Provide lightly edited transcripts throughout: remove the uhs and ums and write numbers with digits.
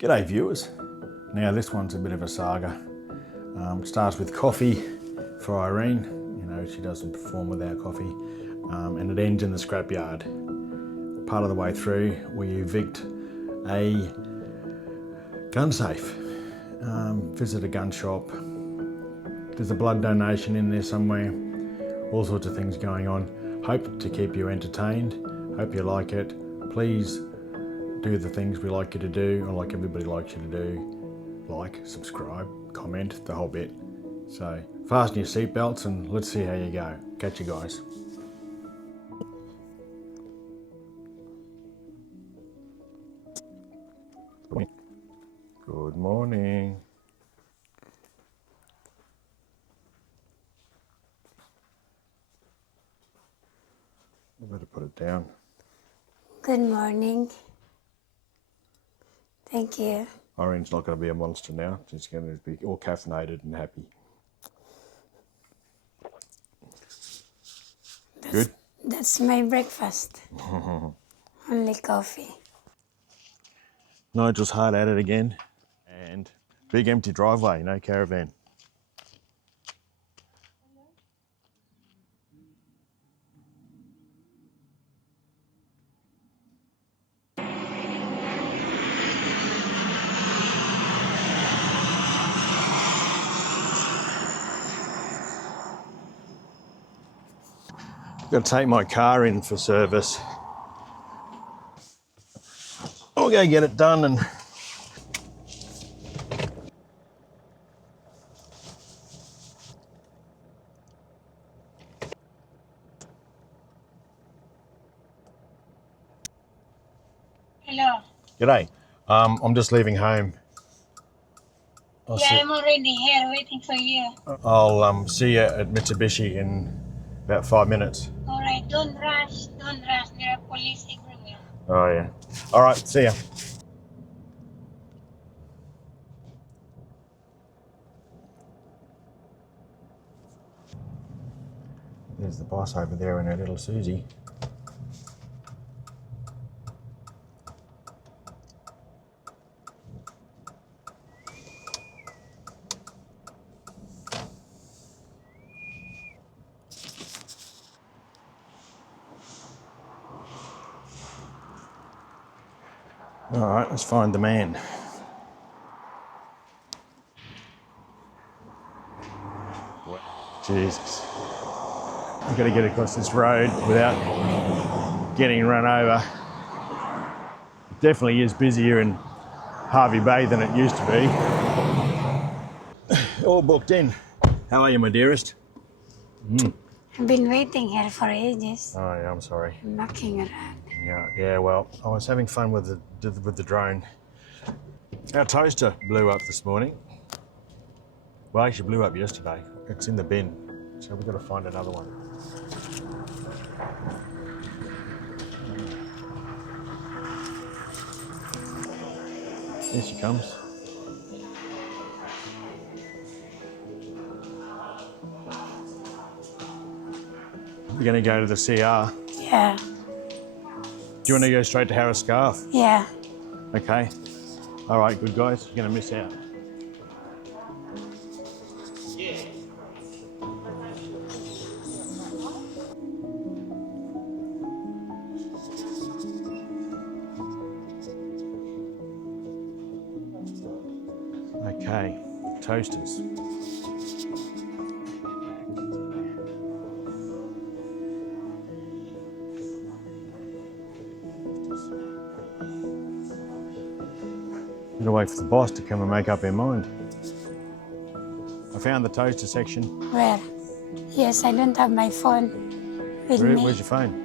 G'day viewers. Now this one's a bit of a saga. It starts with coffee for Irene. You know, she doesn't perform without coffee. And it ends in the scrapyard. Part of the way through, we evict a gun safe, visit a gun shop. There's a blood donation in there somewhere. All sorts of things going on. Hope to keep you entertained. Hope you like it. Please do the things we like you to do, or like everybody likes you to do. Like, subscribe, comment, the whole bit. So fasten your seatbelts and let's see how you go. Catch you guys. Good morning. I better put it down. Good morning. Thank you. Irene's not going to be a monster now. She's going to be all caffeinated and happy. Good? That's my breakfast. Only coffee. Nigel's hard at it again. And big empty driveway, no caravan. Got to take my car in for service. I'll go get it done and Hello. G'day. I'm just leaving home. I'm already here waiting for you. I'll see you at Mitsubishi in about 5 minutes. All right, don't rush. Don't rush. There are police everywhere. Oh yeah. All right, see ya. There's the boss over there and her little Susie. All right, let's find the man. Jesus. I've got to get across this road without getting run over. It definitely is busier in Hervey Bay than it used to be. All booked in. How are you, my dearest? I've been waiting here for ages. Oh yeah, I'm sorry. I'm knocking around. Yeah. Well, I was having fun with the drone. Our toaster blew up this morning. Well, actually blew up yesterday. It's in the bin, so we've got to find another one. Here she comes. We're going to go to the CR. Yeah. Do you want to go straight to Harris Scarf? Yeah. Okay. All right, good guys. You're going to miss out. Okay, toasters. Gotta wait for the boss to come and make up her mind. I found the toaster section. Where? Yes, I don't have my phone with me. Where's your phone?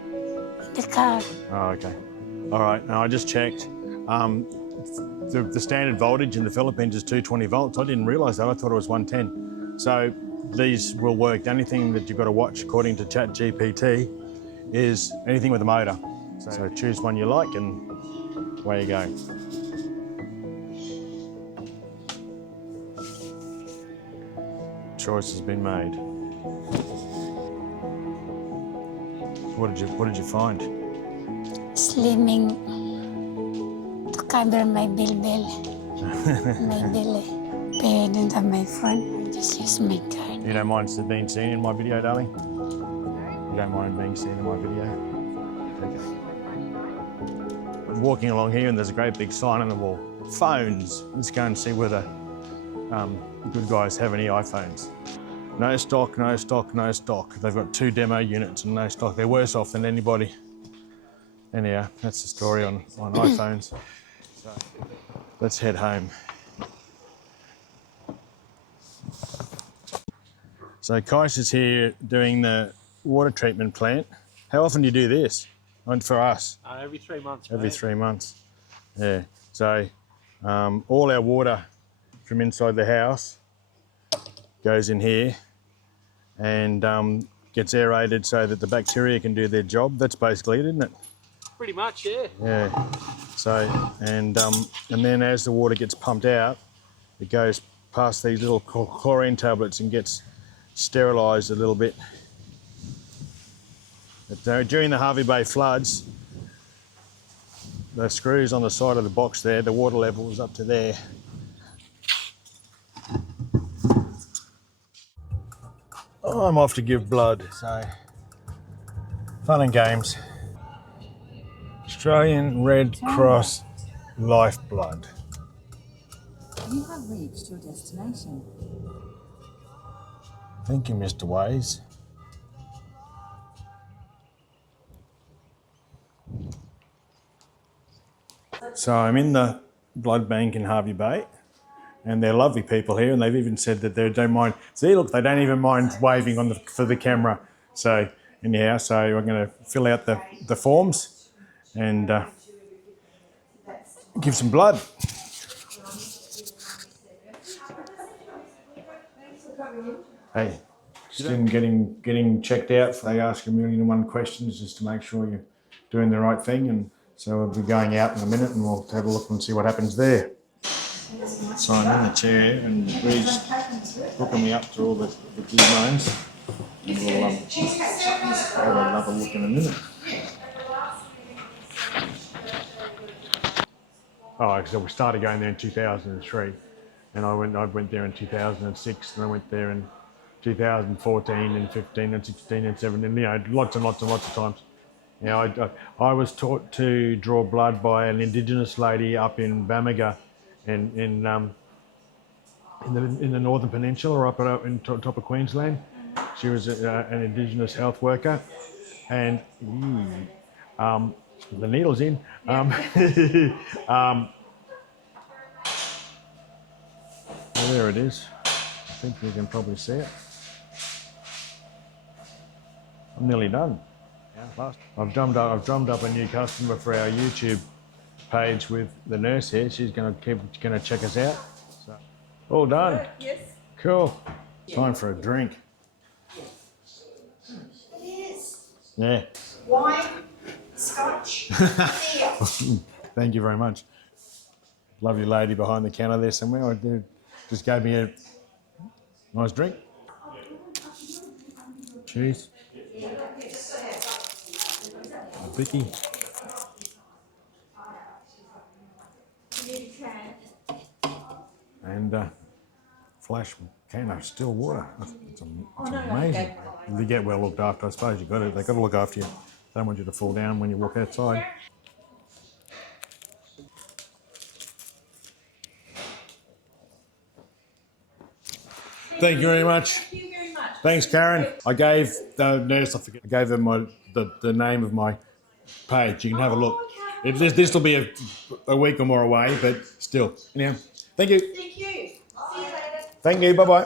In the car. Oh, okay. All right, now I just checked. The standard voltage in the Philippines is 220 volts. I didn't realise that. I thought it was 110. So these will work. The only thing that you've got to watch, according to ChatGPT, is anything with a motor. So choose one you like and away you go. Choice has been made. What did you find? Slimming to cover my bill. My daily pay, I don't have my phone. I just use my card. You don't mind being seen in my video, darling? You don't mind being seen in my video? Okay. I'm walking along here and there's a great big sign on the wall. Phones. Let's go and see whether good guys have any iPhones. No stock, no stock, no stock. They've got 2 demo units and no stock. They're worse off than anybody. Anyhow, that's the story on iPhones. So let's head home. So Kaisha's here doing the water treatment plant. How often do you do this? And for us? Every 3 months. Every mate. 3 months. Yeah. So all our water from inside the house goes in here and gets aerated so that the bacteria can do their job. That's basically it, isn't it? Pretty much, yeah. Yeah. So and then as the water gets pumped out, it goes past these little chlorine tablets and gets sterilised a little bit. But, during the Hervey Bay floods, the screws on the side of the box there, the water level was up to there. Oh, I'm off to give blood, so fun and games. Australian Red Cross Lifeblood. You have reached your destination. Thank you, Mr. Waze. So I'm in the blood bank in Hervey Bay, and they're lovely people here, and they've even said that they don't mind. See, look, they don't even mind waving for the camera. So anyhow, so I'm going to fill out the forms and give some blood. Hey, just in getting checked out, they ask 1,000,001 questions just to make sure you're doing the right thing, and so we'll be going out in a minute and we'll have a look and see what happens there. So I'm in the chair and Bree's hooking me up to all the gizmos, and we'll have another look in a minute. Oh, so we started going there in 2003, and I went there in 2006, and I went there in 2014 and 15 and 16 and 17, lots and lots and lots of times. I was taught to draw blood by an Indigenous lady up in Bamaga, in the Northern Peninsula, up in top of Queensland. She was an Indigenous health worker, and the needle's in. Well, there it is. I think you can probably see it. I'm nearly done. I've drummed up a new customer for our YouTube page with the nurse here. She's going to check us out. So, all done. Yes. Cool. Time for a drink. It is. Yeah. Wine, scotch, beer. Thank you very much. Lovely lady behind the counter there somewhere. Just gave me a nice drink. Cheers. Vicky. And flash can of still water. It's amazing. They get well looked after. I suppose they've got to look after you. They don't want you to fall down when you walk outside. Thank you very much. Thank you very much. Thanks, Karen. I gave the nurse, I gave her the name of my page. You can have a look. This will be a week or more away, but still. Anyhow, thank you. Thank you. See you later. Thank you. Bye-bye.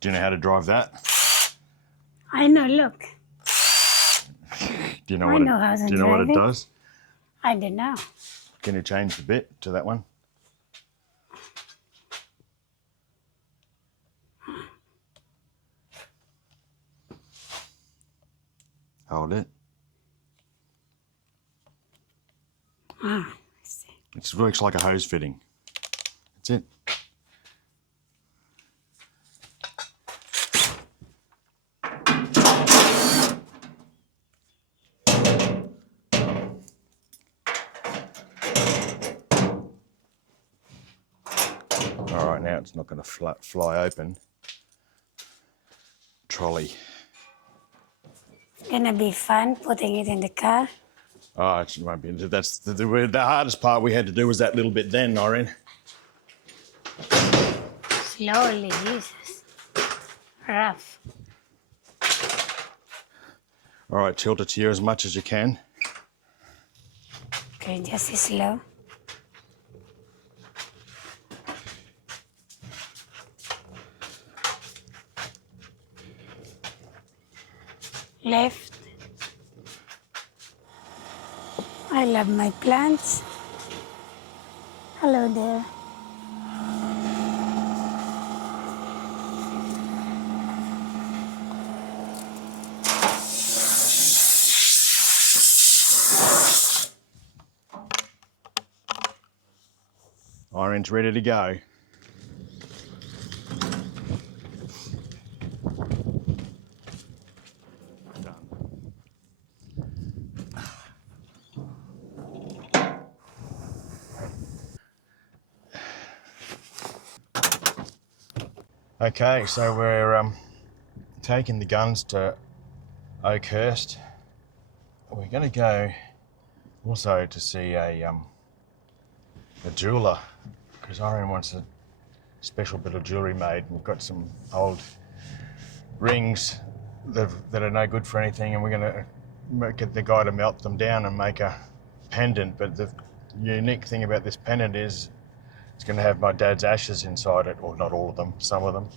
Do you know how to drive that? I know, look. Do you know I what know how to do you know what it drive it. does? I don't know. Can you change the bit to that one? Hold it. Ah, I see. It works like a hose fitting. That's it. All right, now it's not going to fly open. Trolley. Gonna be fun putting it in the car. Oh, it won't be. That's the hardest part we had to do was that little bit then, Irene. Slowly, Jesus. Rough. All right, tilt it to you as much as you can. Okay, just slow. Left. I love my plants. Hello there. Irene's ready to go. Okay, so we're taking the guns to Oakhurst. We're going to go also to see a jeweller because Irene wants a special bit of jewellery made. We've got some old rings that are no good for anything, and we're going to get the guy to melt them down and make a pendant. But the unique thing about this pendant is it's going to have my dad's ashes inside it, or not all of them, some of them.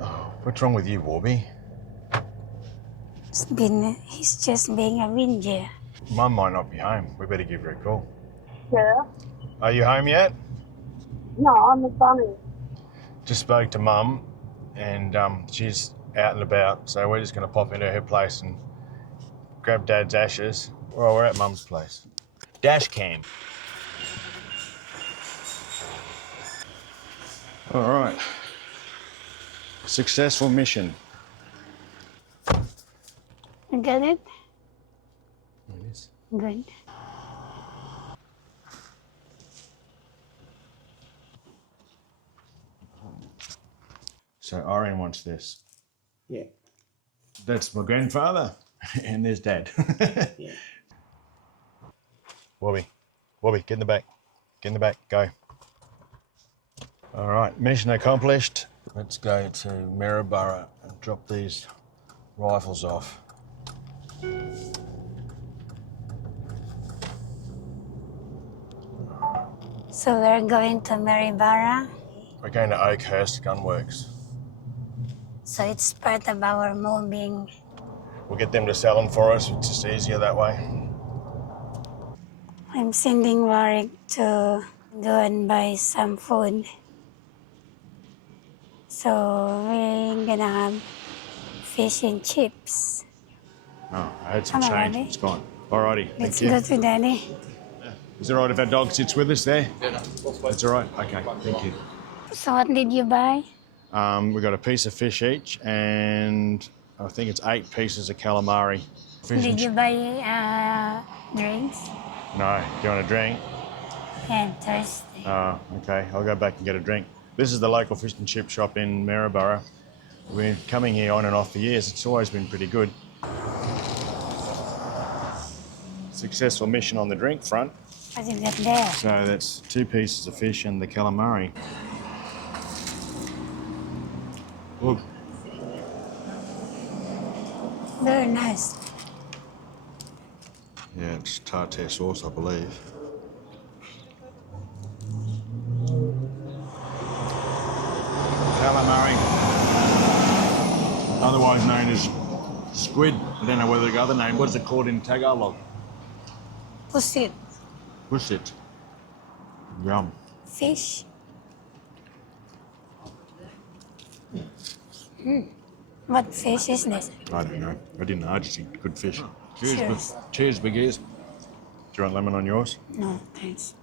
Oh, what's wrong with you, Warbie? He's just being a whinger. Mum might not be home. We better give her a call. Yeah. Are you home yet? No, I'm the bunny. Just spoke to Mum, and she's out and about, so we're just going to pop into her place and grab Dad's ashes. Well, we're at Mum's place. Dash cam. All right. Successful mission. You got it? It is. Good. So Irene wants this. Yeah. That's my grandfather, and there's Dad. Yeah. Warbie, get in the back. Get in the back, go. All right, mission accomplished. Let's go to Maryborough and drop these rifles off. So we're going to Maryborough. We're going to Oakhurst Gunworks. So it's part of our moving. We'll get them to sell them for us. It's just easier that way. I'm sending Warick to go and buy some food. So we're gonna have fish and chips. Oh, I had some Come on, change. Daddy. It's gone. Alrighty, Let's thank you. go to Daddy. Is it all right if our dog sits with us there? Yeah, no. That's all right. Okay, thank you. So what did you buy? We got a piece of fish each, and I think it's 8 pieces of calamari. Did you buy drinks? No. Do you want a drink? And thirsty. Oh, okay. I'll go back and get a drink. This is the local fish and chip shop in Maryborough. We're coming here on and off for years. It's always been pretty good. Successful mission on the drink front. What you got there? So that's 2 pieces of fish and the calamari. Look. Very nice. Yeah, it's tartare sauce, I believe. Calamari, otherwise known as squid. I don't know whether the other name. What is it called in Tagalog? Pusit. Pusit. Yum. Fish. What fish is this? I don't know. I didn't know. I just eat good fish. Cheers. Cheers, big ears. Do you want lemon on yours? No, thanks.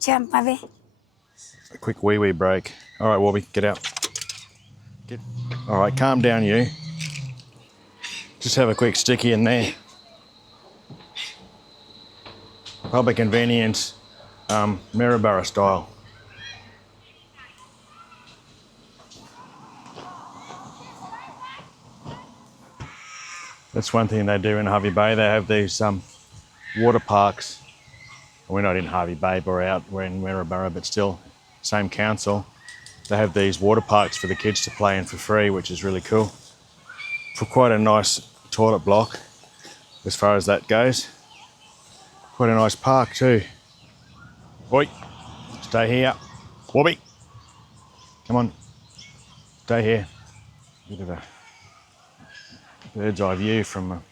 Jump, Abby. A quick wee break. All right, Warbie, get out. All right, calm down, you. Just have a quick sticky in there. Public convenience. Maryborough style. That's one thing they do in Hervey Bay. They have these water parks. We're not in Hervey Bay, we're in Maryborough, but still, same council. They have these water parks for the kids to play in for free, which is really cool. For quite a nice toilet block, as far as that goes. Quite a nice park too. Oi, stay here. Warbie, come on, stay here. Bit of a bird's eye view from a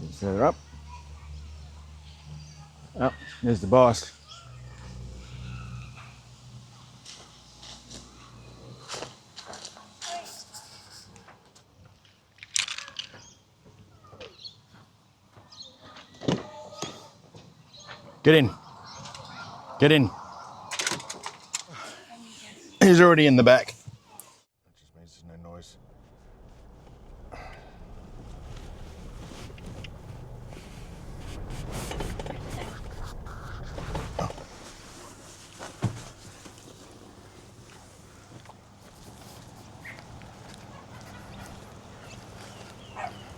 bit further up. Oh, there's the boss. Get in. Get in. He's already in the back. That just means there's no noise.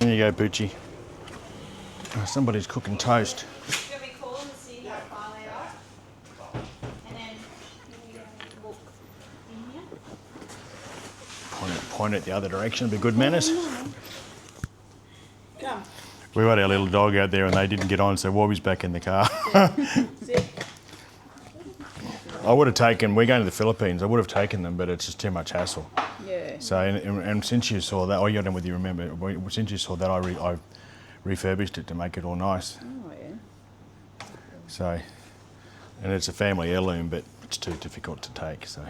There you go, Poochie. Oh, somebody's cooking toast. Should we call them to see how far they are? And then look in here. Point it the other direction, be good manners. Come. We had our little dog out there and they didn't get on, so Warbie's back in the car. I would have taken, we're going to the Philippines, I would have taken them, but it's just too much hassle. Yeah. So, and since you saw that, I don't know whether you remember, since you saw that, I refurbished it to make it all nice. Oh, yeah. So, and it's a family heirloom, but it's too difficult to take, so.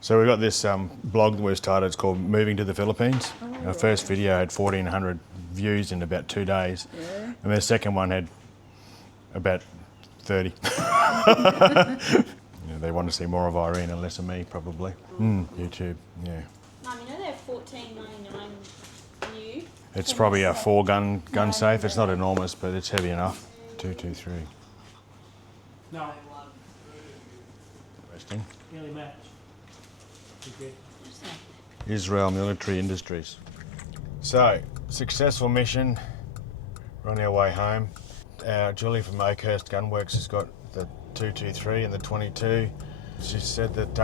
So we've got this blog that we've started, it's called Moving to the Philippines. Our first video had 1,400 views in about 2 days. Yeah. And the second one had about 30. Yeah, they want to see more of Irene and less of me, probably. YouTube, yeah. Mum, you know they're $14.99 new? It's probably a 4-gun gun safe. It's not enormous, but it's heavy enough. 223. No. Interesting. Nearly match. Okay. Israel Military Industries. So, successful mission. We're on our way home. Julie from Oakhurst Gunworks has got the 223 and the 22. She said that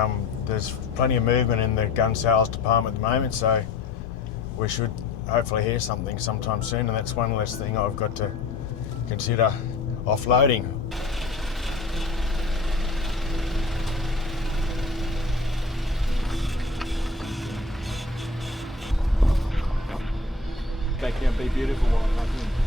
there's plenty of movement in the gun sales department at the moment, so we should hopefully hear something sometime soon, and that's one less thing I've got to consider offloading. Back down, be beautiful while I'm